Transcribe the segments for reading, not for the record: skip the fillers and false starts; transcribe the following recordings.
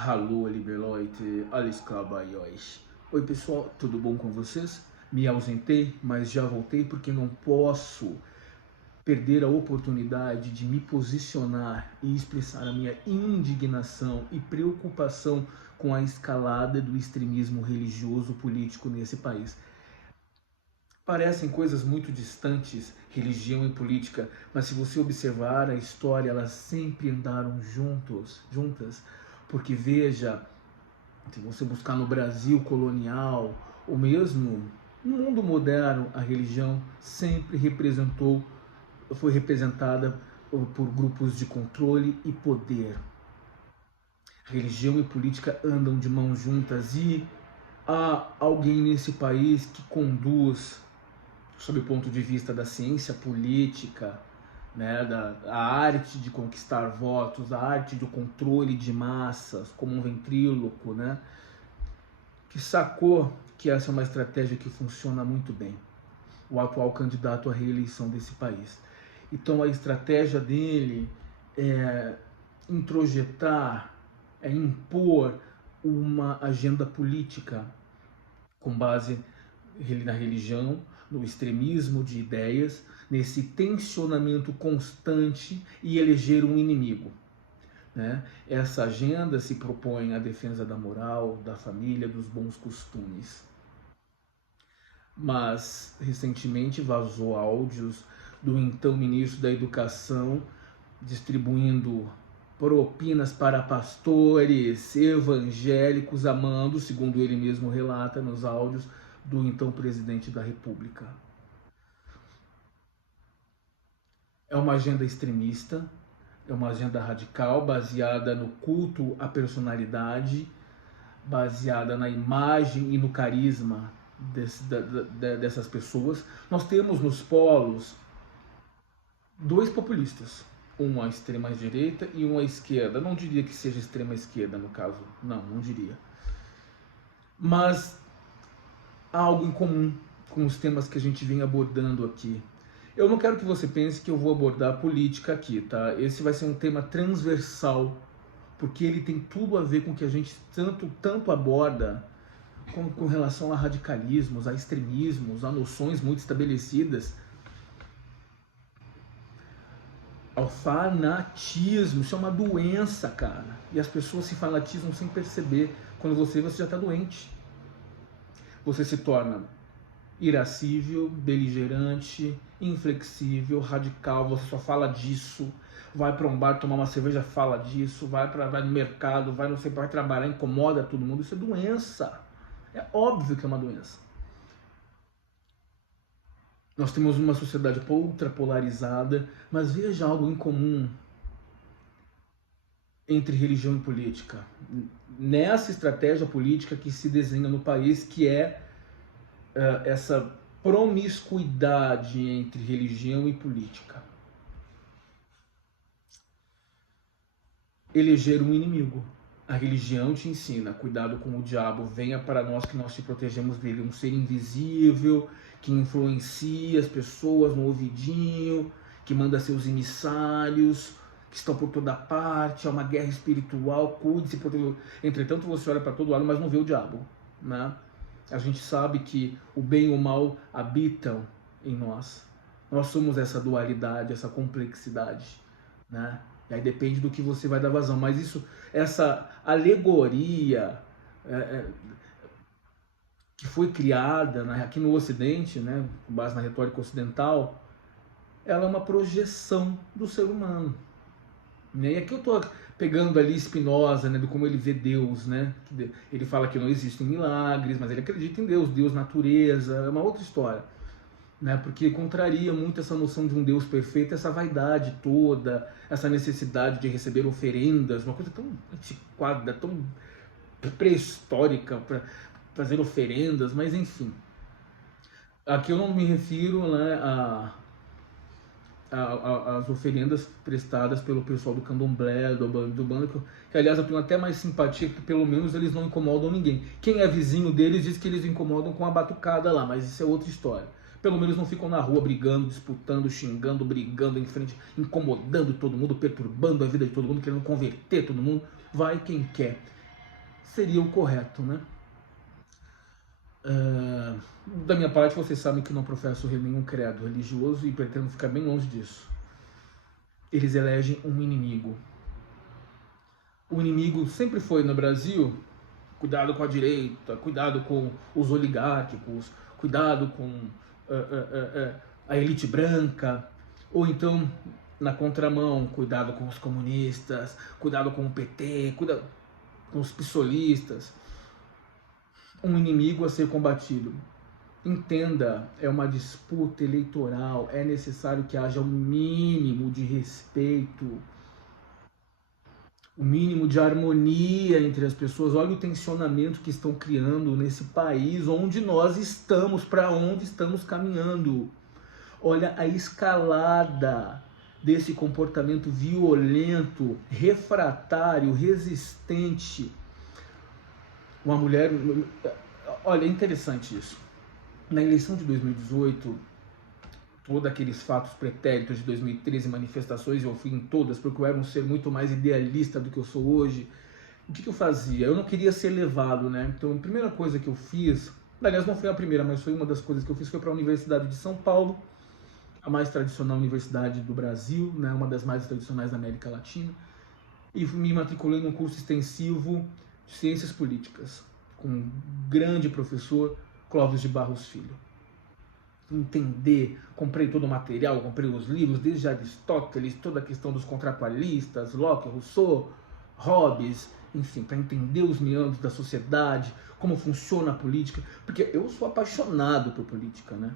Hallo, liebe Leute, alles klar bei euch? Oi pessoal, tudo bom com vocês? Me ausentei, mas já voltei porque não posso perder a oportunidade de me posicionar e expressar a minha indignação e preocupação com a escalada do extremismo religioso político nesse país. Parecem coisas muito distantes, religião e política, mas se você observar a história, elas sempre andaram juntas, porque veja, se você buscar no Brasil colonial, ou mesmo no mundo moderno, a religião sempre foi representada por grupos de controle e poder. Religião e política andam de mãos juntas e há alguém nesse país que conduz, sob o ponto de vista da ciência política, né, da arte de conquistar votos, a arte do controle de massas, como um ventríloco, né, que sacou que essa é uma estratégia que funciona muito bem, o atual candidato à reeleição desse país. Então a estratégia dele é introjetar, é impor uma agenda política com base na religião, no extremismo de ideias, nesse tensionamento constante e eleger um inimigo. Né? Essa agenda se propõe à defesa da moral, da família, dos bons costumes. Mas recentemente vazou áudios do então ministro da Educação distribuindo propinas para pastores evangélicos, amando, segundo ele mesmo relata nos áudios, do então presidente da República. É uma agenda extremista, é uma agenda radical, baseada no culto à personalidade, baseada na imagem e no carisma dessas pessoas. Nós temos nos polos dois populistas, um à extrema direita e um à esquerda. Não diria que seja extrema esquerda no caso, não diria. Mas há algo em comum com os temas que a gente vem abordando aqui. Eu não quero que você pense que eu vou abordar política aqui, tá? Esse vai ser um tema transversal, porque ele tem tudo a ver com o que a gente tanto aborda com relação a radicalismos, a extremismos, a noções muito estabelecidas, ao fanatismo. Isso é uma doença, cara. E as pessoas se fanatizam sem perceber. Quando você já está doente. Você se torna irascível, beligerante, inflexível, radical, você só fala disso, vai para um bar tomar uma cerveja, fala disso, vai no mercado, vai não sei, vai trabalhar, incomoda todo mundo. Isso é doença. É óbvio que é uma doença. Nós temos uma sociedade ultra polarizada, mas veja algo em comum entre religião e política. Nessa estratégia política que se desenha no país, que é essa promiscuidade entre religião e política. Eleger um inimigo. A religião te ensina, cuidado com o diabo, venha para nós que nós te protegemos dele. Um ser invisível, que influencia as pessoas no ouvidinho, que manda seus emissários, que estão por toda parte, é uma guerra espiritual, cuide-se, proteja. Entretanto, você olha para todo lado, mas não vê o diabo, né? A gente sabe que o bem e o mal habitam em nós. Nós somos essa dualidade, essa complexidade, né? E aí depende do que você vai dar vazão. Mas isso, essa alegoria que foi criada aqui no Ocidente, né, com base na retórica ocidental, ela é uma projeção do ser humano. Né? E aqui eu estou pegando ali Spinoza, né, de como ele vê Deus, né? Ele fala que não existem milagres, mas ele acredita em Deus, Deus natureza, é uma outra história, né? Porque contraria muito essa noção de um Deus perfeito, essa vaidade toda, essa necessidade de receber oferendas, uma coisa tão antiquada, tão pré-histórica para fazer oferendas, mas enfim. Aqui eu não me refiro, né, as oferendas prestadas pelo pessoal do candomblé, do bando, que aliás eu tenho até mais simpatia, que pelo menos eles não incomodam ninguém. Quem é vizinho deles diz que eles incomodam com a batucada lá, mas isso é outra história. Pelo menos não ficam na rua brigando, disputando, xingando, brigando em frente, incomodando todo mundo, perturbando a vida de todo mundo, querendo converter todo mundo. Vai quem quer. seria o correto, né? Da minha parte, vocês sabem que não professo nenhum credo religioso e pretendo ficar bem longe disso. Eles elegem um inimigo. O inimigo sempre foi no Brasil: cuidado com a direita, cuidado com os oligárquicos, cuidado com a elite branca, ou então, na contramão, cuidado com os comunistas, cuidado com o PT, cuidado com os pissolistas. Um inimigo a ser combatido. Entenda, é uma disputa eleitoral, é necessário que haja um mínimo de respeito, o mínimo de harmonia entre as pessoas. Olha o tensionamento que estão criando nesse país, onde nós estamos, para onde estamos caminhando. Olha a escalada desse comportamento violento, refratário, resistente. Uma mulher... Olha, é interessante isso. Na eleição de 2018, todos aqueles fatos pretéritos de 2013, manifestações, eu fui em todas, porque eu era um ser muito mais idealista do que eu sou hoje. O que eu fazia? Eu não queria ser levado, né? Então, a primeira coisa que eu fiz, aliás, não foi a primeira, mas foi uma das coisas que eu fiz, foi para a Universidade de São Paulo, a mais tradicional universidade do Brasil, né? Uma das mais tradicionais da América Latina, e me matriculei num curso extensivo de Ciências Políticas, com um grande professor, Clóvis de Barros Filho. Entender, comprei todo o material, comprei os livros, desde Aristóteles, toda a questão dos contratualistas, Locke, Rousseau, Hobbes, enfim, para entender os meandros da sociedade, como funciona a política, porque eu sou apaixonado por política, né?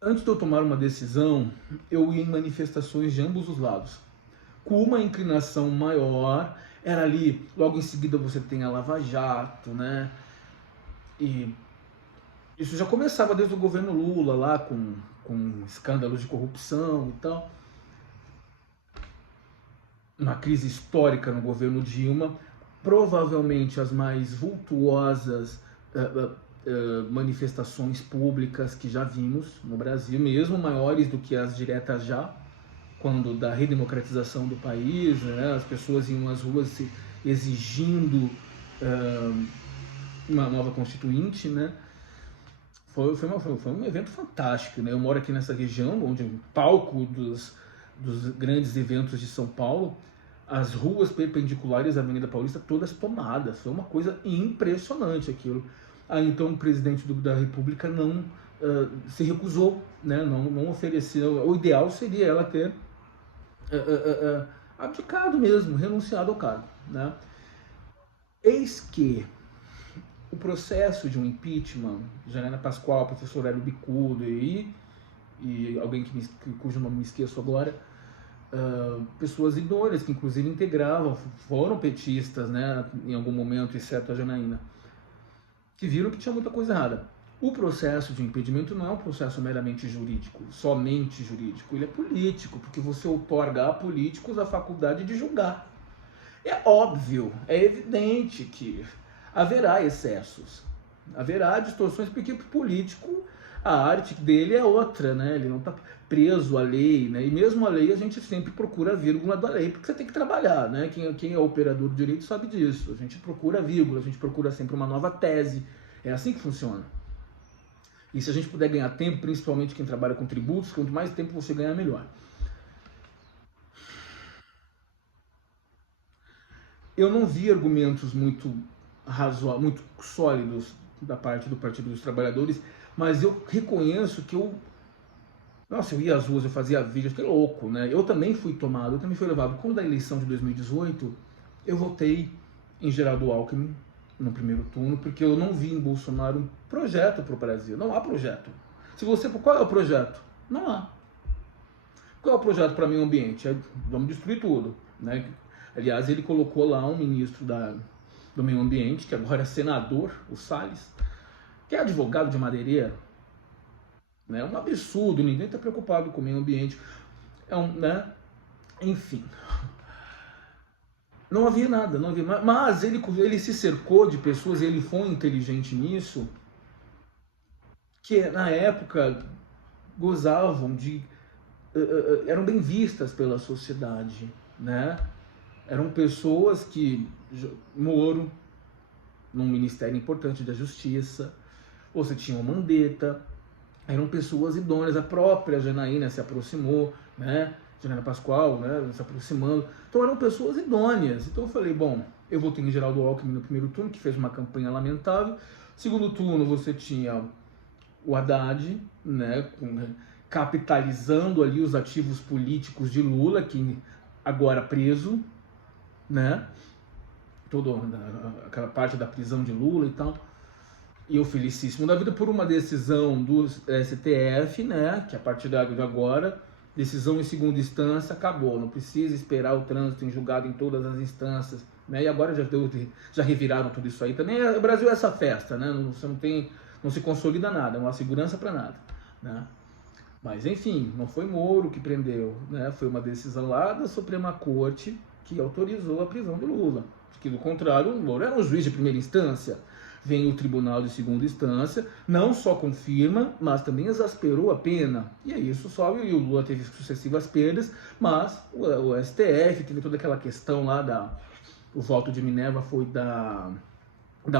Antes de eu tomar uma decisão, eu ia em manifestações de ambos os lados. Com uma inclinação maior, era ali, logo em seguida você tem a Lava Jato, né? E isso já começava desde o governo Lula, lá com escândalos de corrupção e tal. Uma crise histórica no governo Dilma, provavelmente as mais vultuosas manifestações públicas que já vimos no Brasil, mesmo maiores do que as diretas já, quando da redemocratização do país, né, as pessoas iam às ruas exigindo uma nova constituinte, né? Foi um evento fantástico, né? Eu moro aqui nessa região, onde é o palco dos grandes eventos de São Paulo, as ruas perpendiculares à Avenida Paulista todas tomadas. Foi uma coisa impressionante aquilo. Aí então o presidente da República não se recusou, né? Não ofereceu. O ideal seria ela ter abdicado mesmo, renunciado ao cargo, né? Eis que o processo de um impeachment, Janaína Pascoal, professor Hélio Bicudo e alguém cujo nome me esqueço agora, pessoas idôneas que inclusive integravam, foram petistas, né, em algum momento, exceto a Janaína, que viram que tinha muita coisa errada. O processo de impedimento não é um processo meramente jurídico, somente jurídico, ele é político, porque você outorga a políticos a faculdade de julgar. É óbvio, é evidente que haverá excessos, haverá distorções, porque o político, a arte dele é outra, né? Ele não está preso à lei, né? E mesmo a lei a gente sempre procura a vírgula da lei, porque você tem que trabalhar, né? Quem é operador do direito sabe disso. A gente procura a vírgula, a gente procura sempre uma nova tese. É assim que funciona. E se a gente puder ganhar tempo, principalmente quem trabalha com tributos, quanto mais tempo você ganhar, melhor. Eu não vi argumentos muito muito sólidos da parte do Partido dos Trabalhadores, mas eu reconheço que nossa, eu ia às ruas, eu fazia vídeos, que louco, né? Eu também fui tomado, eu também fui levado. Quando da eleição de 2018, eu votei em Geraldo Alckmin no primeiro turno, porque eu não vi em Bolsonaro um projeto para o Brasil. Não há projeto. Se você, qual é o projeto? Não há. Qual é o projeto para o meio ambiente? Vamos destruir tudo, né? Aliás, ele colocou lá um ministro do meio ambiente, que agora é senador, o Salles, que é advogado de madeireiro. É um absurdo, ninguém está preocupado com o meio ambiente. Né? Enfim. Não havia nada, não havia. Mas ele se cercou de pessoas, ele foi inteligente nisso, que na época gozavam de... eram bem vistas pela sociedade, né? Eram pessoas que, Moro, num ministério importante da justiça, você tinha o Mandetta, eram pessoas idôneas, a própria Janaína se aproximou, né? Janaína Pascoal, né? Se aproximando. Então eram pessoas idôneas. Então eu falei, bom, eu votei em Geraldo Alckmin no primeiro turno, que fez uma campanha lamentável. Segundo turno você tinha o Haddad, né? Capitalizando ali os ativos políticos de Lula, que agora preso, né? Toda aquela parte da prisão de Lula e tal. E eu felicíssimo da vida por uma decisão do STF, né, que a partir de agora, decisão em segunda instância, acabou, não precisa esperar o trânsito em julgado em todas as instâncias, né, e agora já reviraram tudo isso aí. Também o Brasil é essa festa, né, você não se consolida nada, não há segurança para nada, né. Mas enfim, não foi Moro que prendeu, né, foi uma decisão lá da Suprema Corte que autorizou a prisão do Lula, porque do contrário, o Moro era um juiz de primeira instância. Vem o tribunal de segunda instância, não só confirma, mas também exasperou a pena. E é isso, só e o Lula teve sucessivas perdas, mas o STF teve toda aquela questão lá o voto de Minerva foi da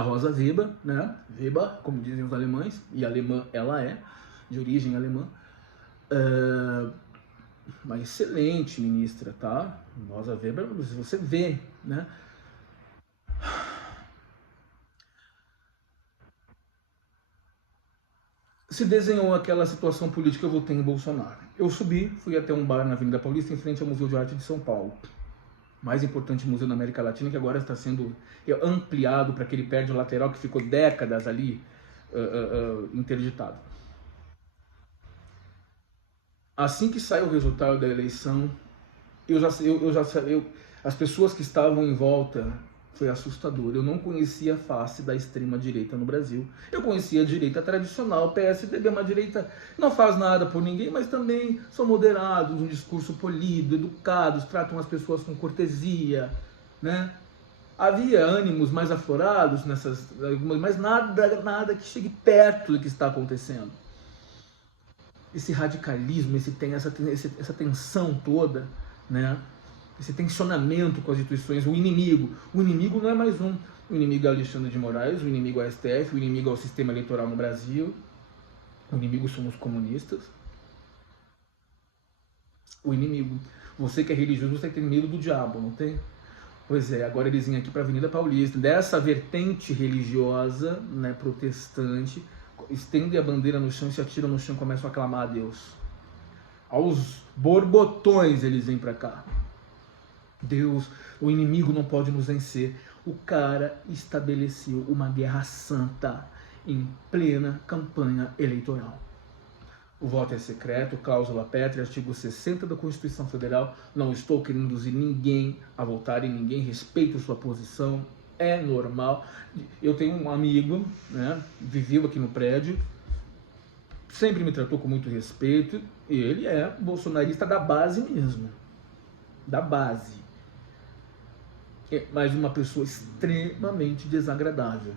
Rosa Weber, né? Weber, como dizem os alemães, e alemã ela é, de origem alemã. Uma excelente ministra, tá? Rosa Weber, você vê, né? Se desenhou aquela situação política que eu votei em Bolsonaro. Eu subi, fui até um bar na Avenida Paulista, em frente ao Museu de Arte de São Paulo. Mais importante museu da América Latina, que agora está sendo ampliado para aquele prédio lateral que ficou décadas ali interditado. Assim que sai o resultado da eleição, as pessoas que estavam em volta, foi assustador. Eu não conhecia a face da extrema-direita no Brasil. Eu conhecia a direita tradicional, PSDB é uma direita não faz nada por ninguém, mas também são moderados, um discurso polido, educados, tratam as pessoas com cortesia, né? Havia ânimos mais aflorados nessas, mas nada que chegue perto do que está acontecendo. Esse radicalismo, essa tensão toda, né? Esse tensionamento com as instituições, o inimigo não é mais um. O inimigo é Alexandre de Moraes, o inimigo é o STF, o inimigo é o sistema eleitoral no Brasil, o inimigo somos os comunistas. O inimigo. Você que é religioso, você tem medo do diabo, não tem? Pois é, agora eles vêm aqui para a Avenida Paulista, dessa vertente religiosa, né, protestante, estendem a bandeira no chão, se atiram no chão e começam a clamar a Deus. Aos borbotões eles vêm para cá. Deus, o inimigo não pode nos vencer. O cara estabeleceu uma guerra santa em plena campanha eleitoral. O voto é secreto, cláusula pétrea, artigo 60 da Constituição Federal. Não estou querendo induzir ninguém a votar em ninguém, respeito sua posição, é normal. Eu tenho um amigo, né, viveu aqui no prédio, sempre me tratou com muito respeito, e ele é bolsonarista da base mesmo, da base. Mas uma pessoa extremamente desagradável.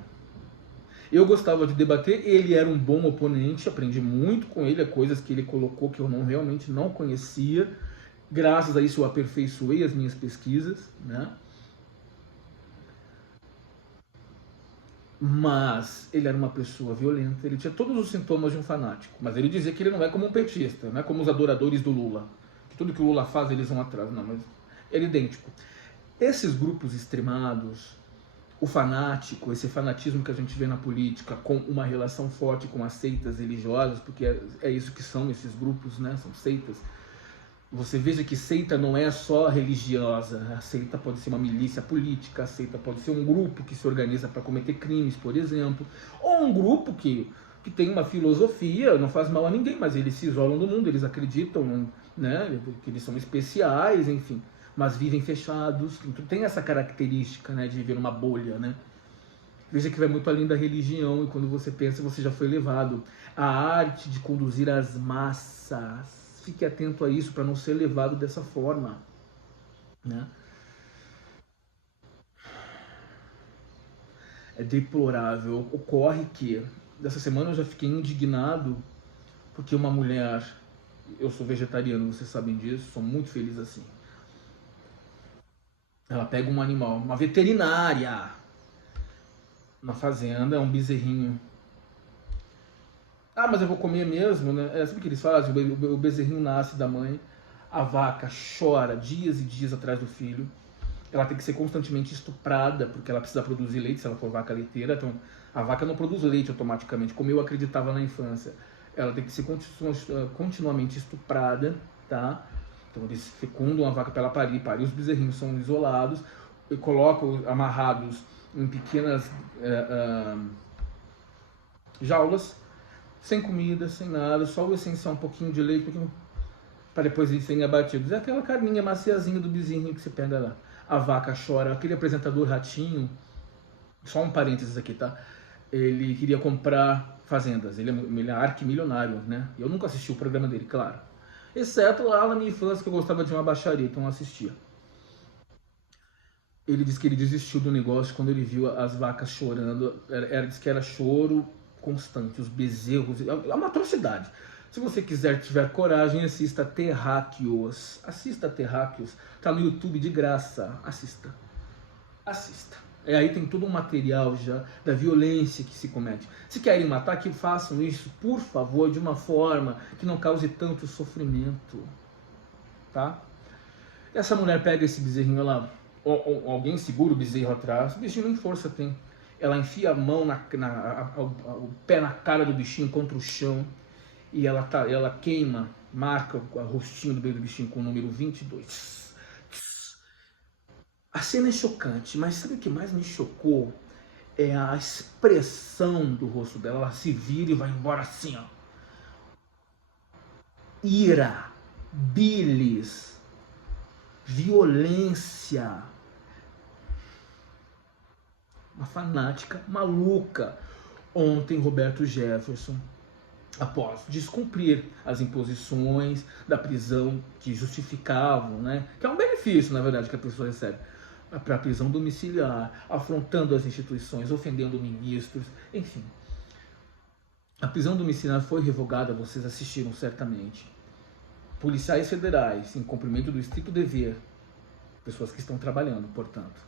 Eu gostava de debater, ele era um bom oponente, aprendi muito com ele, coisas que ele colocou que eu realmente não conhecia. Graças a isso eu aperfeiçoei as minhas pesquisas, né? Mas ele era uma pessoa violenta, ele tinha todos os sintomas de um fanático, mas ele dizia que ele não é como um petista, não é como os adoradores do Lula, que tudo que o Lula faz eles vão atrás, não, mas ele é idêntico. Esses grupos extremados, o fanático, esse fanatismo que a gente vê na política com uma relação forte com as seitas religiosas, porque é isso que são esses grupos, né? São seitas. Você veja que seita não é só religiosa, a seita pode ser uma milícia política, a seita pode ser um grupo que se organiza para cometer crimes, por exemplo, ou um grupo que tem uma filosofia, não faz mal a ninguém, mas eles se isolam do mundo, eles acreditam, né, que eles são especiais, enfim, mas vivem fechados. Então tem essa característica, né, de viver numa bolha, né? Veja que vai muito além da religião, e quando você pensa, você já foi levado à arte de conduzir as massas. Fique atento a isso para não ser levado dessa forma, né? É deplorável. Ocorre que dessa semana eu já fiquei indignado porque uma mulher, eu sou vegetariano, vocês sabem disso, sou muito feliz assim. Ela pega um animal, uma veterinária, na fazenda, é um bezerrinho. Ah, mas eu vou comer mesmo, né? É, sabe o que eles fazem? O bezerrinho nasce da mãe, a vaca chora dias e dias atrás do filho. Ela tem que ser constantemente estuprada, porque ela precisa produzir leite, se ela for vaca leiteira. Então, a vaca não produz leite automaticamente, como eu acreditava na infância. Ela tem que ser continuamente estuprada, tá? Então, eles fecundam a vaca para ela parir. Os bezerrinhos são isolados, e colocam amarrados em pequenas jaulas, sem comida, sem nada, só o essencial, um pouquinho de leite, para depois eles serem abatidos. É aquela carninha maciazinha do bezerrinho que você pega lá. A vaca chora. Aquele apresentador Ratinho, só um parênteses aqui, tá? Ele queria comprar fazendas. Ele é arquimilionário, né? Eu nunca assisti o programa dele, claro. Exceto lá na minha infância, que eu gostava de uma baixaria, então eu assistia. Ele disse que ele desistiu do negócio quando ele viu as vacas chorando. Disse que era choro constante, os bezerros. É uma atrocidade. Se você tiver coragem, assista Terráqueos. Assista Terráqueos. Tá no YouTube de graça. Assista. Assista. Aí tem todo um material já da violência que se comete. Se querem matar, que façam isso, por favor, de uma forma que não cause tanto sofrimento. Tá? Essa mulher pega esse bezerrinho lá, alguém segura o bezerro atrás, o bichinho nem força tem. Ela enfia a mão, o pé na cara do bichinho contra o chão e ela queima, marca o rostinho do bichinho com o número 22. A cena é chocante, mas sabe o que mais me chocou? É a expressão do rosto dela. Ela se vira e vai embora assim, ó. Ira, bilis, violência. Uma fanática maluca. Ontem, Roberto Jefferson, após descumprir as imposições da prisão que justificavam, né, que é um benefício, na verdade, que a pessoa recebe, para a prisão domiciliar, afrontando as instituições, ofendendo ministros, enfim. A prisão domiciliar foi revogada, vocês assistiram certamente. Policiais federais, em cumprimento do estrito dever, pessoas que estão trabalhando, portanto,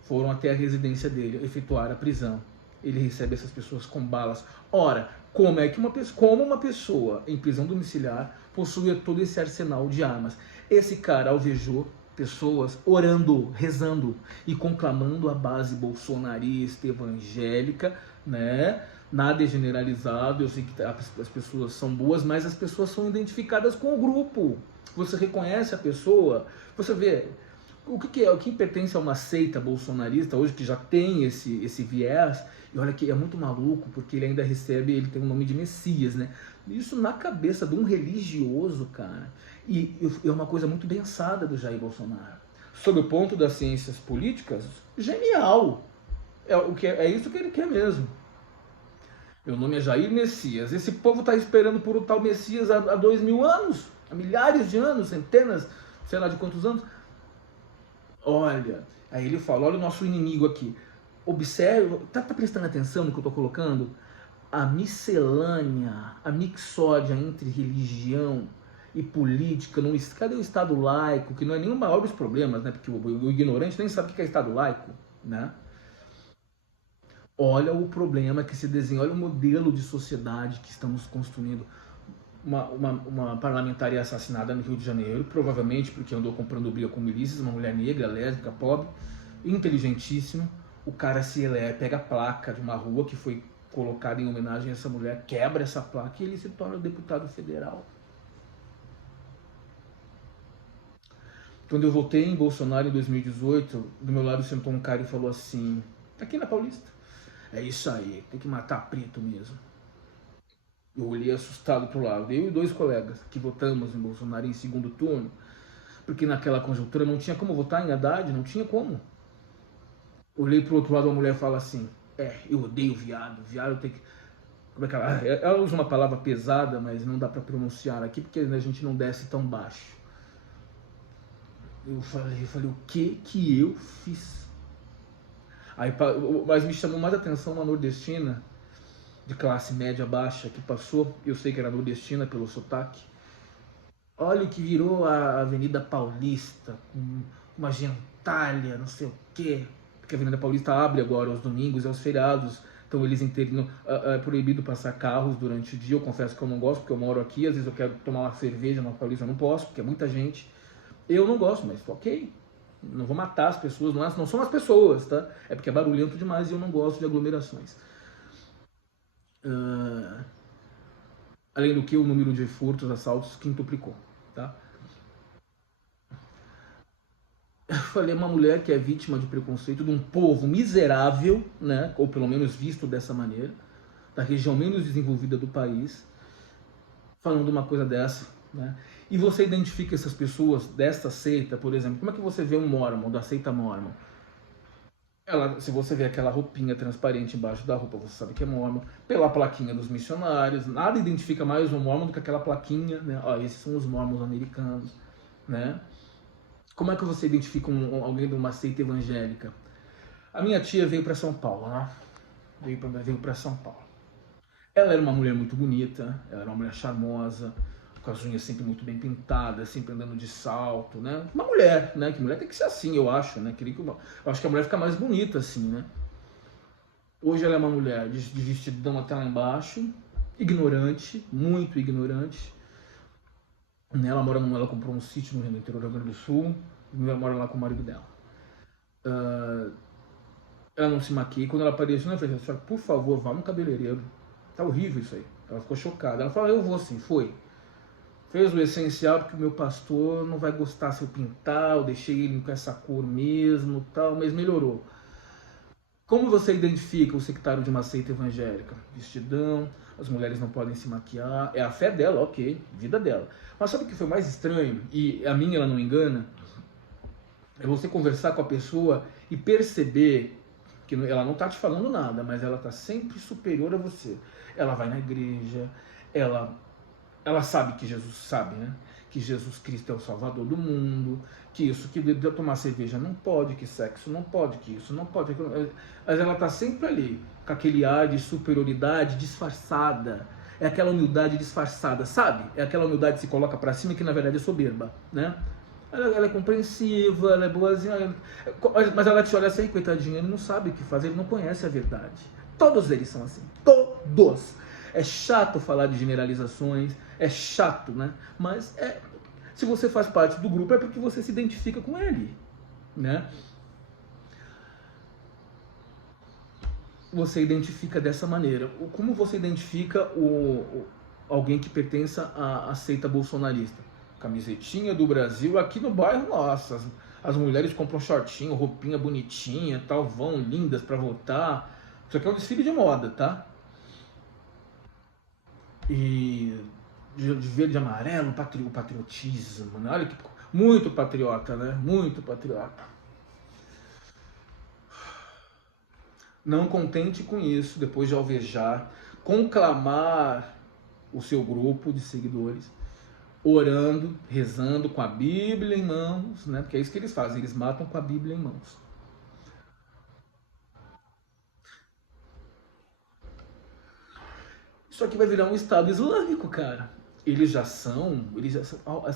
foram até a residência dele, efetuar a prisão. Ele recebe essas pessoas com balas. Ora, como uma pessoa em prisão domiciliar possui todo esse arsenal de armas? Esse cara alvejou pessoas orando, rezando e conclamando a base bolsonarista, evangélica, né? Nada é generalizado, eu sei que as pessoas são boas, mas as pessoas são identificadas com o grupo. Você reconhece a pessoa, você vê o que pertence a uma seita bolsonarista hoje, que já tem esse viés, e olha que é muito maluco, porque ele ainda ele tem o nome de Messias, né? Isso na cabeça de um religioso, cara. E é uma coisa muito pensada do Jair Bolsonaro. Sob o ponto das ciências políticas, genial. É isso que ele quer mesmo. Meu nome é Jair Messias. Esse povo está esperando por o tal Messias há 2000 anos, há milhares de anos, centenas, sei lá de quantos anos. Olha, aí ele fala, olha o nosso inimigo aqui. Observe, tá prestando atenção no que eu estou colocando? A miscelânea, a mixódia entre religião e política, cadê o Estado laico, que não é nenhum maior dos problemas, né? Porque o ignorante nem sabe o que é Estado laico, né? Olha o problema que se desenha, olha o modelo de sociedade que estamos construindo. Uma parlamentar assassinada no Rio de Janeiro, provavelmente porque andou comprando briga com milícias, uma mulher negra, lésbica, pobre, inteligentíssima. O cara pega a placa de uma rua que foi colocada em homenagem a essa mulher, quebra essa placa e ele se torna deputado federal. Quando eu votei em Bolsonaro em 2018, do meu lado sentou um cara e falou assim, aqui na Paulista, é isso aí, tem que matar preto mesmo. Eu olhei assustado pro lado, eu e 2 colegas que votamos em Bolsonaro em segundo turno, porque naquela conjuntura não tinha como votar em Haddad, não tinha como. Olhei pro outro lado, a mulher fala assim, eu odeio viado tem que... Como é que ela usa uma palavra pesada, mas não dá para pronunciar aqui, porque a gente não desce tão baixo. Eu falei, o que eu fiz? Aí, mas me chamou mais atenção uma nordestina, de classe média baixa, que passou, eu sei que era nordestina pelo sotaque. Olha o que virou a Avenida Paulista, com uma gentalha batalha, não sei o quê. Porque a Avenida Paulista abre agora aos domingos e aos feriados. Então eles interditram, é proibido passar carros durante o dia. Eu confesso que eu não gosto, porque eu moro aqui. Às vezes eu quero tomar uma cerveja na Paulista, eu não posso, porque é muita gente. Eu não gosto, mas ok. Não vou matar as pessoas, não são as pessoas, tá? É porque é barulhento demais e eu não gosto de aglomerações. Além do que, o número de furtos, assaltos quintuplicou, tá? Eu falei, uma mulher que é vítima de preconceito de um povo miserável, né? Ou pelo menos visto dessa maneira, da região menos desenvolvida do país, falando uma coisa dessa, né? E você identifica essas pessoas desta seita, por exemplo, como é que você vê um Mormon, da seita Mormon? Ela, se você vê aquela roupinha transparente embaixo da roupa, você sabe que é Mormon. Pela plaquinha dos missionários, nada identifica mais um Mormon do que aquela plaquinha, né? Ó, esses são os Mormons americanos, né? Como é que você identifica alguém de uma seita evangélica? A minha tia veio para São Paulo, né? Veio para São Paulo. Ela era uma mulher muito bonita, ela era uma mulher charmosa, com as unhas sempre muito bem pintadas, sempre andando de salto, né? Uma mulher, né? Que mulher tem que ser assim, eu acho, né? Eu acho que a mulher fica mais bonita assim, né? Hoje ela é uma mulher de vestidão até lá embaixo, ignorante, muito ignorante. Ela comprou um sítio no interior do Rio Grande do Sul, mora lá com o marido dela. Ela não se maquia. Quando ela apareceu, eu falei, senhora, por favor, vá no cabeleireiro. Tá horrível isso aí. Ela ficou chocada. Ela falou, eu vou sim, foi. Fez o essencial porque o meu pastor não vai gostar se eu pintar, eu deixei ele com essa cor mesmo, tal, mas melhorou. Como você identifica o sectário de uma seita evangélica? Vestidão, as mulheres não podem se maquiar, é a fé dela, ok, vida dela. Mas sabe o que foi mais estranho, e a minha ela não engana? É você conversar com a pessoa e perceber que ela não está te falando nada, mas ela está sempre superior a você. Ela vai na igreja, ela sabe que Jesus sabe, né? Que Jesus Cristo é o Salvador do mundo, que isso, que tomar cerveja não pode, que sexo não pode, que isso não pode. Mas ela está sempre ali, com aquele ar de superioridade disfarçada. É aquela humildade disfarçada, sabe? É aquela humildade que se coloca para cima que na verdade é soberba, né? Ela é compreensiva, ela é boazinha, mas ela te olha assim, coitadinha, ele não sabe o que fazer, ele não conhece a verdade. Todos eles são assim, todos. É chato falar de generalizações, é chato, né? Mas se você faz parte do grupo é porque você se identifica com ele, né? Você identifica dessa maneira. Como você identifica alguém que pertença à seita bolsonarista? Camisetinha do Brasil, aqui no bairro, nossa, as mulheres compram shortinho, roupinha bonitinha, tal, vão lindas para votar. Isso aqui é um desfile de moda, tá? E de verde e amarelo, o patriotismo, né? Olha que muito patriota, né? Muito patriota. Não contente com isso, depois de alvejar, conclamar o seu grupo de seguidores, orando, rezando com a Bíblia em mãos, né? Porque é isso que eles fazem, eles matam com a Bíblia em mãos. Isso aqui vai virar um Estado Islâmico, cara. Eles já são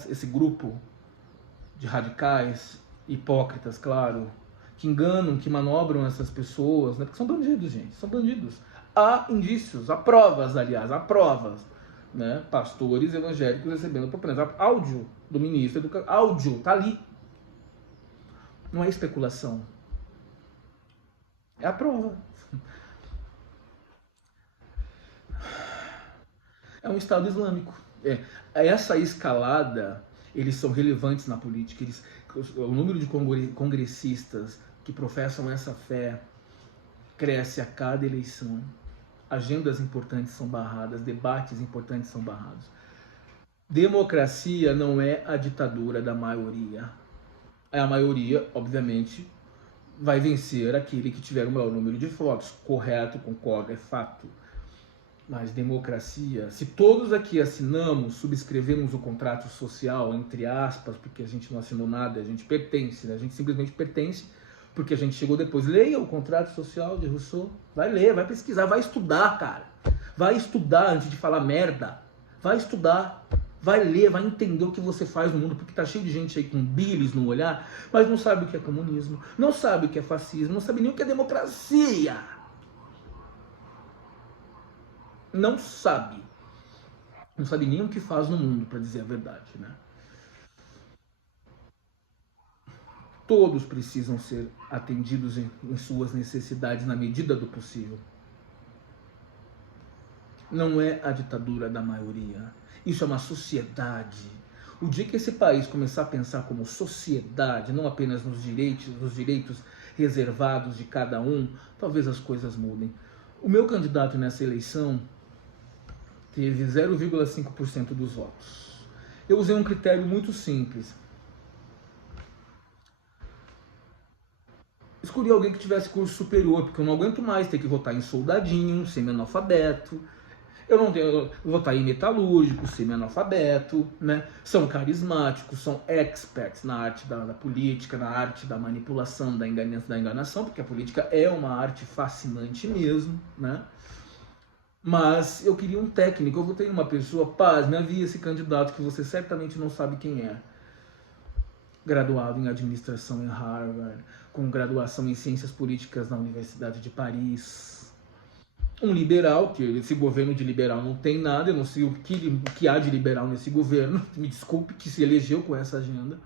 esse grupo de radicais, hipócritas, claro, que enganam, que manobram essas pessoas, né? Porque são bandidos, gente, são bandidos. Há indícios, há provas, aliás, há provas, né? Pastores evangélicos recebendo propriedade. Áudio do ministro da Educação, áudio, tá ali. Não é especulação. É a prova. É um Estado Islâmico. Essa escalada, eles são relevantes na política. O número de congressistas que professam essa fé cresce a cada eleição. Agendas importantes são barradas, debates importantes são barrados. Democracia não é a ditadura da maioria. A maioria, obviamente, vai vencer aquele que tiver o maior número de votos. Correto, concordo, é fato. Mas democracia, se todos aqui assinamos, subscrevemos o contrato social, entre aspas, porque a gente não assinou nada, a gente pertence, né? A gente simplesmente pertence porque a gente chegou depois. Leia o contrato social de Rousseau, vai ler, vai pesquisar, vai estudar, cara. Vai estudar antes de falar merda. Vai estudar. vai ler, vai entender o que você faz no mundo, porque tá cheio de gente aí com bílis no olhar, mas não sabe o que é comunismo, não sabe o que é fascismo, não sabe nem o que é democracia. Não sabe. Não sabe nem o que faz no mundo, para dizer a verdade, né? Todos precisam ser atendidos em suas necessidades na medida do possível. Não é a ditadura da maioria. Isso é uma sociedade. O dia que esse país começar a pensar como sociedade, não apenas nos direitos reservados de cada um, talvez as coisas mudem. O meu candidato nessa eleição teve 0,5% dos votos. Eu usei um critério muito simples. Escolhi alguém que tivesse curso superior, porque eu não aguento mais ter que votar em soldadinho, semi-analfabeto. Eu não tenho votar em metalúrgico, semi-analfabeto, né? São carismáticos, são experts na arte da política, na arte da manipulação, da enganação, porque a política é uma arte fascinante mesmo, né? Mas eu queria um técnico, eu votei numa pessoa, pasme, havia esse candidato que você certamente não sabe quem é. Graduado em administração em Harvard, com graduação em ciências políticas na Universidade de Paris. Um liberal, que esse governo de liberal não tem nada, eu não sei o que há de liberal nesse governo, me desculpe, que se elegeu com essa agenda.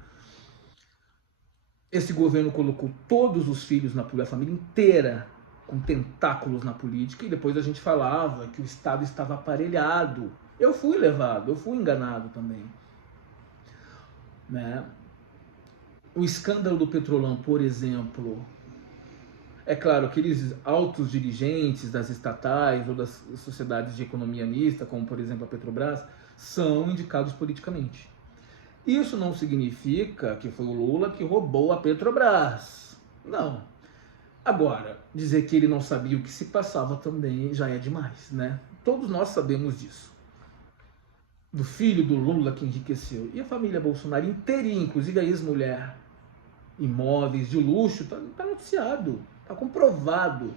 Esse governo colocou todos os filhos na política, a família inteira, com tentáculos na política, e depois a gente falava que o Estado estava aparelhado. Eu fui levado, eu fui enganado também. Né? O escândalo do Petrolão, por exemplo, é claro, aqueles altos dirigentes das estatais ou das sociedades de economia mista, como por exemplo a Petrobras, são indicados politicamente. Isso não significa que foi o Lula que roubou a Petrobras. Não. Agora, dizer que ele não sabia o que se passava também já é demais, né? Todos nós sabemos disso. Do filho do Lula que enriqueceu. E a família Bolsonaro inteirinha, inclusive a ex-mulher. Imóveis de luxo, tá noticiado, tá comprovado.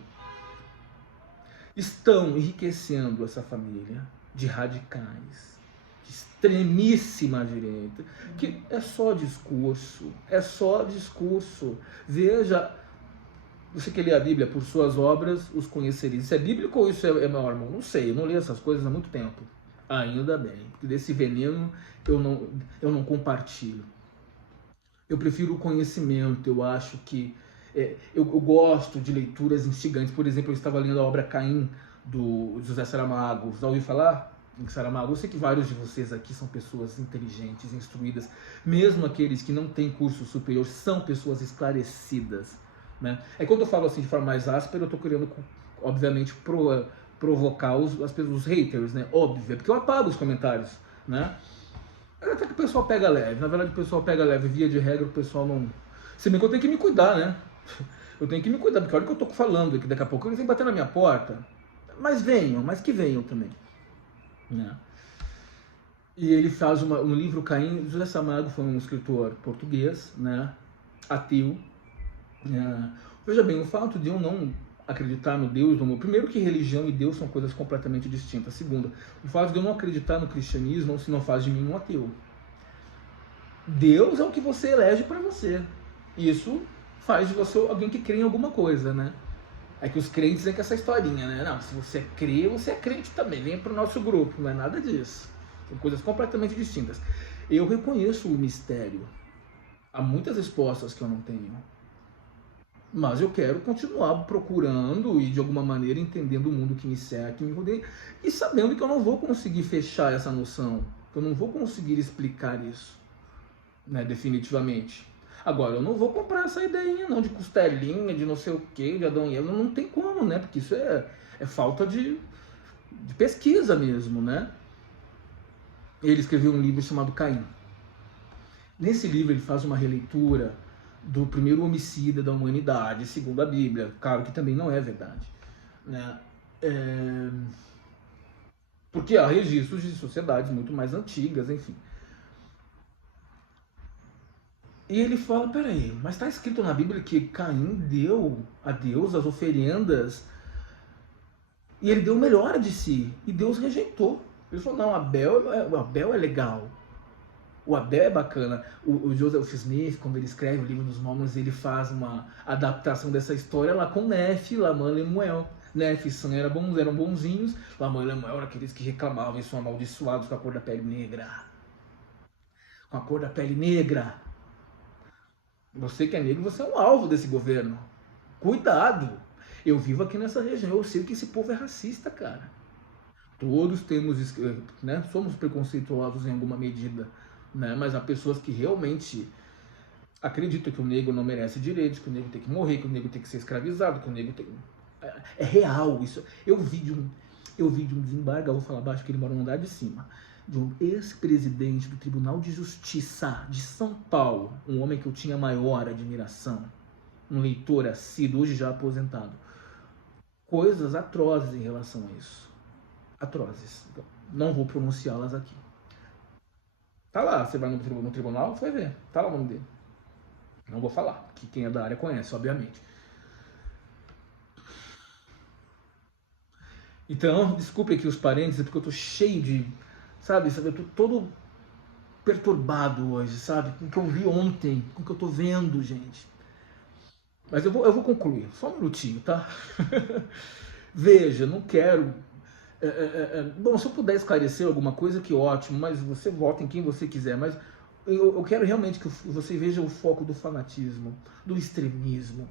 Estão enriquecendo essa família de radicais, de extremíssima direita, que é só discurso, é só discurso. Veja, você que lê a Bíblia, por suas obras os conhecereis. Isso é bíblico ou isso é meu irmão? Não sei, eu não leio essas coisas há muito tempo. Ainda bem, porque desse veneno eu não compartilho. Eu prefiro o conhecimento, eu acho que... eu gosto de leituras instigantes. Por exemplo, eu estava lendo a obra Caim, do José Saramago. Já ouviu falar em Saramago? Eu sei que vários de vocês aqui são pessoas inteligentes, instruídas. Mesmo aqueles que não têm curso superior, são pessoas esclarecidas. Né? Quando eu falo assim de forma mais áspera, eu estou querendo, obviamente, provocar os haters, né? Óbvio, é porque eu apago os comentários, né? Até que o pessoal pega leve. Na verdade, o pessoal pega leve. Via de regra, o pessoal não... Se bem que eu tenho que me cuidar, né? Eu tenho que me cuidar, porque olha que eu tô falando, que daqui a pouco eles vêm bater na minha porta. Mas venham, mas que venham também. Né? E ele faz um livro, Caim. José Saramago foi um escritor português, né? Ateu. Veja bem, o fato de eu não acreditar no Deus do mundo. Primeiro que religião e Deus são coisas completamente distintas. Segundo, o fato de eu não acreditar no cristianismo não faz de mim um ateu. Deus é o que você elege para você. Isso faz de você alguém que crê em alguma coisa, né? É que os crentes é que essa historinha, né? Não, se você crê, você é crente também. Venha para o nosso grupo. Não é nada disso. São coisas completamente distintas. Eu reconheço o mistério. Há muitas respostas que eu não tenho. Mas eu quero continuar procurando e de alguma maneira entendendo o mundo que me cerca, que me rodeia, e sabendo que eu não vou conseguir fechar essa noção, que eu não vou conseguir explicar isso, né, definitivamente. Agora, eu não vou comprar essa ideinha não, de costelinha, de não sei o que, de Adão e Eva, não tem como, né, porque isso é falta de pesquisa mesmo, né. Ele escreveu um livro chamado Caim. Nesse livro ele faz uma releitura do primeiro homicida da humanidade, segundo a Bíblia. Claro que também não é verdade. Né? Porque há registros de sociedades muito mais antigas, enfim. E ele fala, peraí, mas está escrito na Bíblia que Caim deu a Deus as oferendas e ele deu o melhor de si, e Deus rejeitou. Ele falou, não, o Abel é legal. O Abel é bacana. O Joseph Smith, quando ele escreve o livro dos Mormons, ele faz uma adaptação dessa história lá com Nefe e Lamã e Lemuel. Nefe e Sam eram bonzinhos, Lamã e Lemuel eram aqueles que reclamavam e são amaldiçoados com a cor da pele negra. Com a cor da pele negra. Você que é negro, você é um alvo desse governo. Cuidado! Eu vivo aqui nessa região, eu sei que esse povo é racista, cara. Todos temos, né, somos preconceituosos em alguma medida, né? Mas há pessoas que realmente acreditam que o negro não merece direitos, que o negro tem que morrer, que o negro tem que ser escravizado, que o negro tem... É real isso. Eu vi de um desembargador, vou falar baixo, que ele mora no andar de cima, de um ex-presidente do Tribunal de Justiça de São Paulo, um homem que eu tinha maior admiração, um leitor assíduo, hoje já aposentado. Coisas atrozes em relação a isso. Atrozes. Não vou pronunciá-las aqui. Tá lá, você vai no tribunal, você vai ver. Tá lá o nome dele. Não vou falar, que quem é da área conhece, obviamente. Então, desculpe aqui os parênteses, porque eu tô cheio de... Sabe, eu tô todo perturbado hoje, sabe? Com o que eu vi ontem, com o que eu tô vendo, gente. Mas eu vou concluir, só um minutinho, tá? Veja, não quero... bom, se eu puder esclarecer alguma coisa, que ótimo, mas você vota em quem você quiser, mas eu quero realmente que você veja o foco do fanatismo, do extremismo,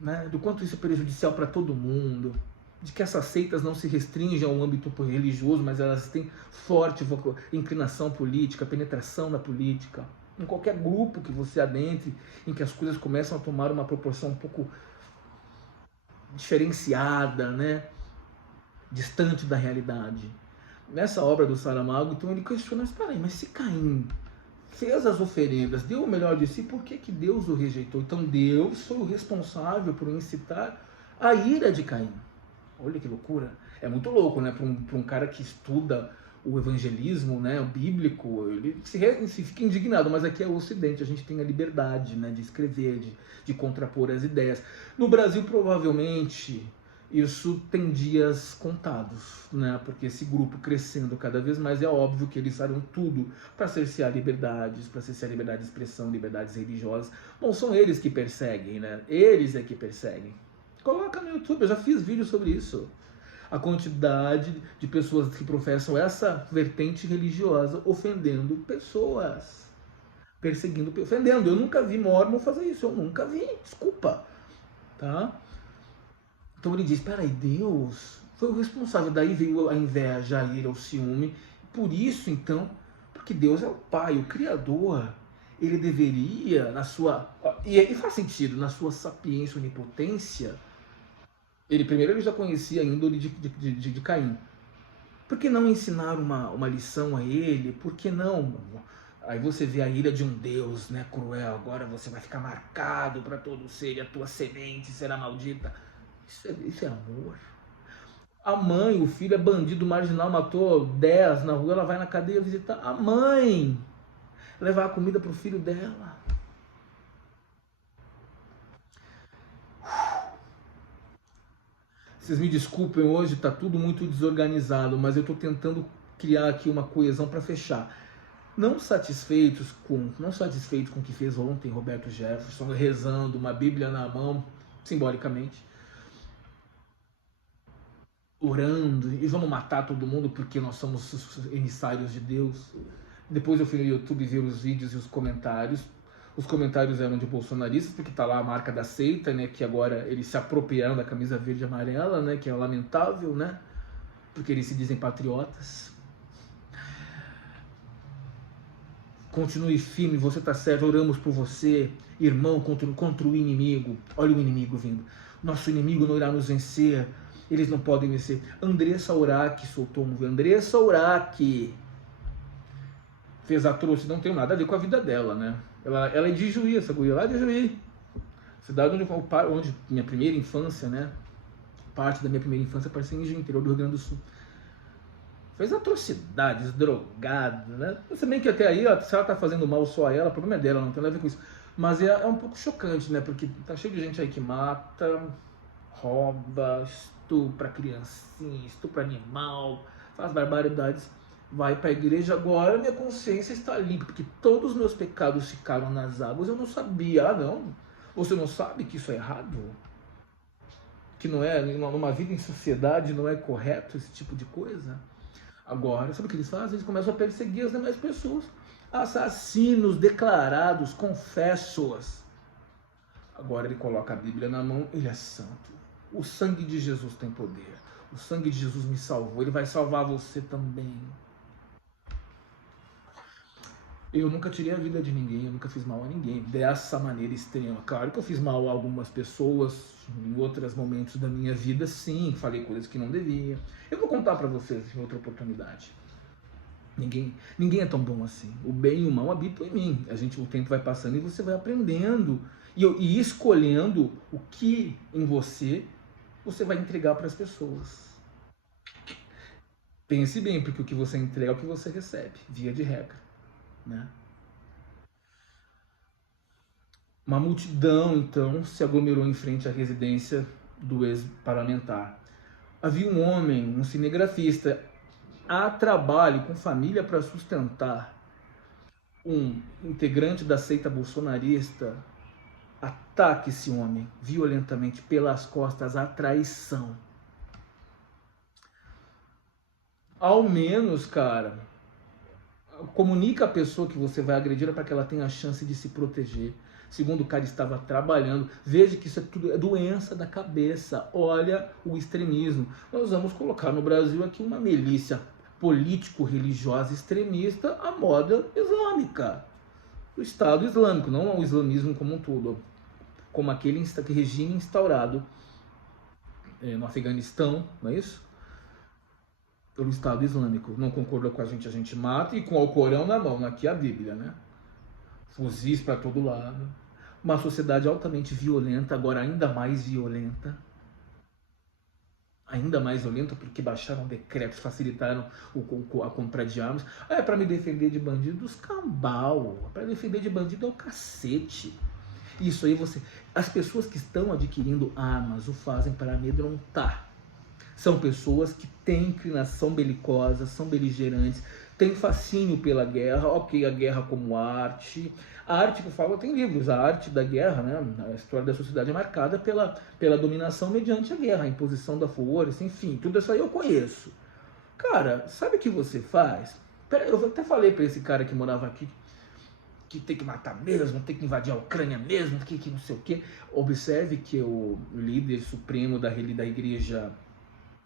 né? Do quanto isso é prejudicial para todo mundo, de que essas seitas não se restringem ao âmbito religioso, mas elas têm forte inclinação política, penetração na política. Em qualquer grupo que você adentre, em que as coisas começam a tomar uma proporção um pouco diferenciada, né? Distante da realidade. Nessa obra do Saramago, então ele questiona, mas se Caim fez as oferendas, deu o melhor de si, por que, que Deus o rejeitou? Então Deus foi o responsável por incitar a ira de Caim. Olha que loucura. É muito louco, né? Para um cara que estuda o evangelismo, né, o bíblico, ele se fica indignado, mas aqui é o Ocidente, a gente tem a liberdade, né, de escrever, de contrapor as ideias. No Brasil, provavelmente, isso tem dias contados, né, porque esse grupo crescendo cada vez mais, é óbvio que eles farão tudo para cercear liberdades, para cercear liberdade de expressão, liberdades religiosas. Bom, são eles que perseguem, né? Eles é que perseguem. Coloca no YouTube, eu já fiz vídeo sobre isso. A quantidade de pessoas que professam essa vertente religiosa ofendendo pessoas. Perseguindo, ofendendo. Eu nunca vi Mormon fazer isso, eu nunca vi, desculpa. Tá? Então ele diz, peraí, Deus foi o responsável. Daí veio a inveja, a ira, o ciúme. Por isso, então, porque Deus é o Pai, o Criador, ele deveria, na sua... E faz sentido, na sua sapiência, onipotência, ele já conhecia a índole de Caim. Por que não ensinar uma lição a ele? Por que não? Aí você vê a ira de um Deus, né, cruel. Agora você vai ficar marcado para todo ser e a tua semente será maldita. Isso é amor. A mãe, o filho é bandido marginal, matou 10 na rua, ela vai na cadeia visitar a mãe, levar a comida pro filho dela. Vocês me desculpem, hoje está tudo muito desorganizado, mas eu estou tentando criar aqui uma coesão para fechar. Não satisfeitos com o que fez ontem Roberto Jefferson, rezando, uma Bíblia na mão, simbolicamente, orando, e vamos matar todo mundo porque nós somos emissários de Deus. Depois eu fui no YouTube ver os vídeos e os comentários. Os comentários eram de bolsonaristas, porque tá lá a marca da seita, né, que agora eles se apropriaram da camisa verde e amarela, né, que é lamentável, né, porque eles se dizem patriotas. Continue firme, você tá certo, oramos por você, irmão, contra o inimigo. Olha o inimigo vindo. Nosso inimigo não irá nos vencer, eles não podem vencer. Andressa Urach soltou um vídeo. Andressa Urach fez atrocidade, não tem nada a ver com a vida dela, né? Ela é de Juí, essa guria lá é de Juí. Cidade onde minha primeira infância, né? Parte da minha primeira infância apareceu em Juí, interior do Rio Grande do Sul. Fez atrocidades, drogada, né? Se bem que até aí, ó, se ela tá fazendo mal só a ela, o problema é dela, não tem nada a ver com isso. Mas é um pouco chocante, né? Porque tá cheio de gente aí que mata, rouba, estupra criancinha, estupra animal, faz barbaridades, vai para a igreja, agora minha consciência está limpa, porque todos os meus pecados ficaram nas águas, eu não sabia. Ah, não? Você não sabe que isso é errado? Que não é, numa vida em sociedade, não é correto esse tipo de coisa? Agora, sabe o que eles fazem? Eles começam a perseguir as demais pessoas. Assassinos declarados, confessos. Agora ele coloca a Bíblia na mão, ele é santo. O sangue de Jesus tem poder. O sangue de Jesus me salvou, ele vai salvar você também. Eu nunca tirei a vida de ninguém, eu nunca fiz mal a ninguém, dessa maneira extrema. Claro que eu fiz mal a algumas pessoas, em outros momentos da minha vida, sim, falei coisas que não devia. Eu vou contar para vocês em outra oportunidade. Ninguém é tão bom assim. O bem e o mal habitam em mim. O tempo vai passando e você vai aprendendo e escolhendo o que em você vai entregar para as pessoas. Pense bem, porque o que você entrega é o que você recebe, via de regra, né? Uma multidão, então, se aglomerou em frente à residência do ex-parlamentar. Havia um homem, um cinegrafista, a trabalho, com família para sustentar. Um integrante da seita bolsonarista ataca esse homem violentamente pelas costas, a traição. Ao menos, cara, comunica a pessoa que você vai agredir para que ela tenha a chance de se proteger. Segundo o cara estava trabalhando, veja que isso é tudo doença da cabeça. Olha o extremismo. Nós vamos colocar no Brasil aqui uma milícia político-religiosa extremista à moda islâmica. O Estado Islâmico, não o islamismo como um todo, como aquele regime instaurado no Afeganistão, não é isso? Pelo Estado Islâmico. Não concorda com a gente mata, e com o Alcorão na mão, aqui a Bíblia, né? Fuzis para todo lado. Uma sociedade altamente violenta, agora ainda mais violenta. Ainda mais violenta porque baixaram decretos, facilitaram a compra de armas. É para me defender de bandidos, cambal. Para defender de bandido é o cacete. Isso aí as pessoas que estão adquirindo armas o fazem para amedrontar. São pessoas que têm inclinação belicosa, são beligerantes, têm fascínio pela guerra, ok, a guerra como arte. A arte que eu falo, tem livros, a arte da guerra, né? A história da sociedade é marcada pela dominação mediante a guerra, a imposição da força, enfim, tudo isso aí eu conheço. Cara, sabe o que você faz? Eu até falei para esse cara que morava aqui, que tem que matar mesmo, tem que invadir a Ucrânia mesmo, que não sei o quê. Observe que o líder supremo da igreja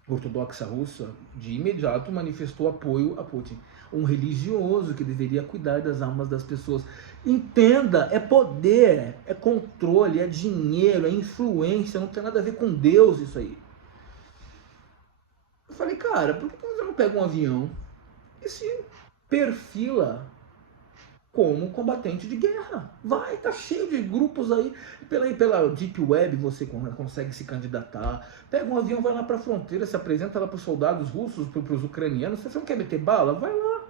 ortodoxa russa, de imediato manifestou apoio a Putin. Um religioso que deveria cuidar das almas das pessoas. Entenda, é poder, é controle, é dinheiro, é influência, não tem nada a ver com Deus isso aí. Eu falei, cara, por que você não pega um avião e se perfila como combatente de guerra? Vai, tá cheio de grupos aí. Pela Deep Web você consegue se candidatar. Pega um avião, vai lá pra fronteira, se apresenta lá pros soldados russos, pros ucranianos. Você não quer meter bala? Vai lá.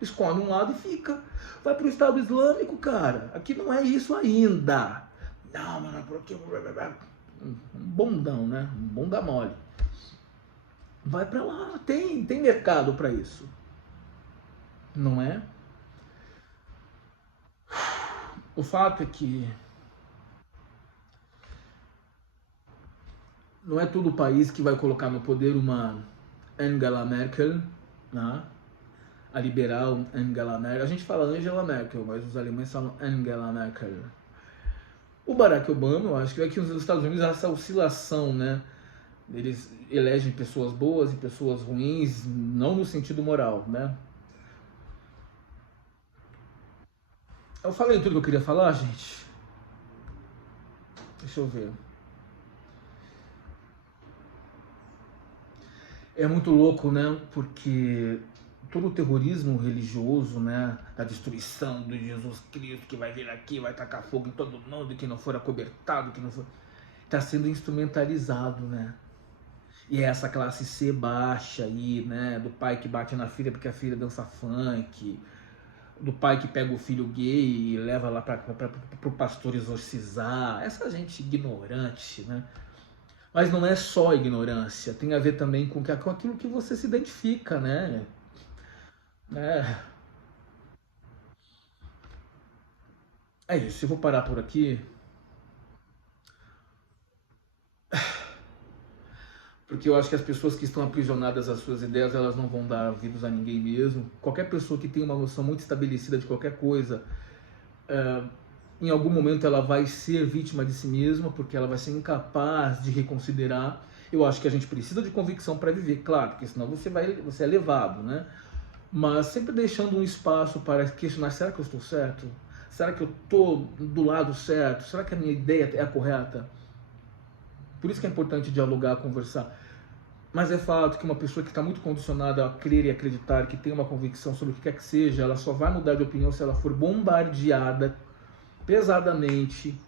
Escolhe um lado e fica. Vai pro Estado Islâmico, cara. Aqui não é isso ainda. Não, mano, porque... Um bondão, né? Um bunda mole. Vai pra lá. Tem mercado pra isso. Não é? O fato é que não é todo o país que vai colocar no poder uma Angela Merkel, né? A liberal Angela Merkel. A gente fala Angela Merkel, mas os alemães falam Angela Merkel. O Barack Obama, eu acho que aqui nos Estados Unidos há essa oscilação, né? Eles elegem pessoas boas e pessoas ruins, não no sentido moral, né? Eu falei tudo que eu queria falar, gente? Deixa eu ver. É muito louco, né? Porque todo o terrorismo religioso, né? Da destruição do Jesus Cristo que vai vir aqui, vai tacar fogo em todo mundo, que não for acobertado, que não for... Está sendo instrumentalizado, né? E é essa classe C baixa aí, né? Do pai que bate na filha porque a filha dança funk, do pai que pega o filho gay e leva lá para o pastor exorcizar, essa gente ignorante, né? Mas não é só ignorância, tem a ver também com aquilo que você se identifica, né? É, é isso, eu vou parar por aqui, porque eu acho que as pessoas que estão aprisionadas às suas ideias, elas não vão dar ouvidos a ninguém mesmo. Qualquer pessoa que tem uma noção muito estabelecida de qualquer coisa, em algum momento ela vai ser vítima de si mesma, porque ela vai ser incapaz de reconsiderar. Eu acho que a gente precisa de convicção para viver, claro, porque senão você é levado, né? Mas sempre deixando um espaço para questionar: será que eu estou certo? Será que eu estou do lado certo? Será que a minha ideia é a correta? Por isso que é importante dialogar, conversar. Mas é fato que uma pessoa que está muito condicionada a crer e acreditar, que tem uma convicção sobre o que quer que seja, ela só vai mudar de opinião se ela for bombardeada pesadamente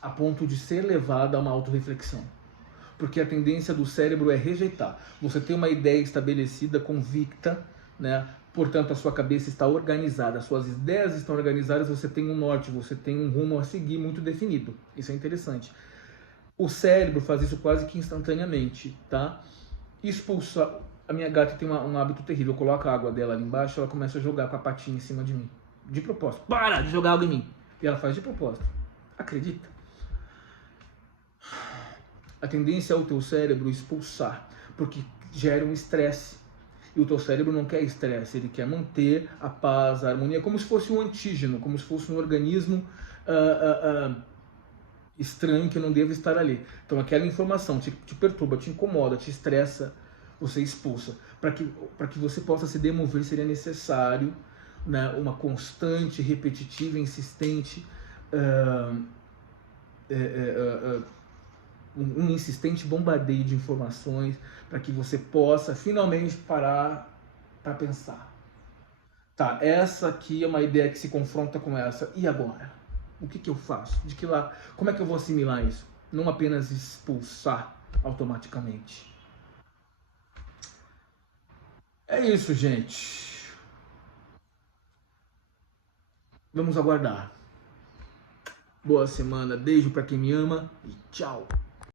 a ponto de ser levada a uma autorreflexão. Porque a tendência do cérebro é rejeitar. Você tem uma ideia estabelecida, convicta, né? Portanto, a sua cabeça está organizada, as suas ideias estão organizadas, você tem um norte, você tem um rumo a seguir muito definido. Isso é interessante. O cérebro faz isso quase que instantaneamente, tá? Expulsar. A minha gata tem um hábito terrível. Eu coloco a água dela ali embaixo, ela começa a jogar com a patinha em cima de mim. De propósito. Para de jogar água em mim. E ela faz de propósito. Acredita? A tendência é o teu cérebro expulsar, porque gera um estresse. E o teu cérebro não quer estresse, ele quer manter a paz, a harmonia, como se fosse um antígeno, como se fosse um organismo estranho que não deve estar ali. Então aquela informação te perturba, te incomoda, te estressa, você expulsa. Para que você possa se demover, seria necessário, né, uma constante, repetitiva, insistente, uh, uh, uh, um insistente bombardeio de informações para que você possa finalmente parar para pensar. Tá, essa aqui é uma ideia que se confronta com essa. E agora? O que eu faço? De que lá? Como é que eu vou assimilar isso? Não apenas expulsar automaticamente. É isso, gente. Vamos aguardar. Boa semana, beijo para quem me ama e tchau.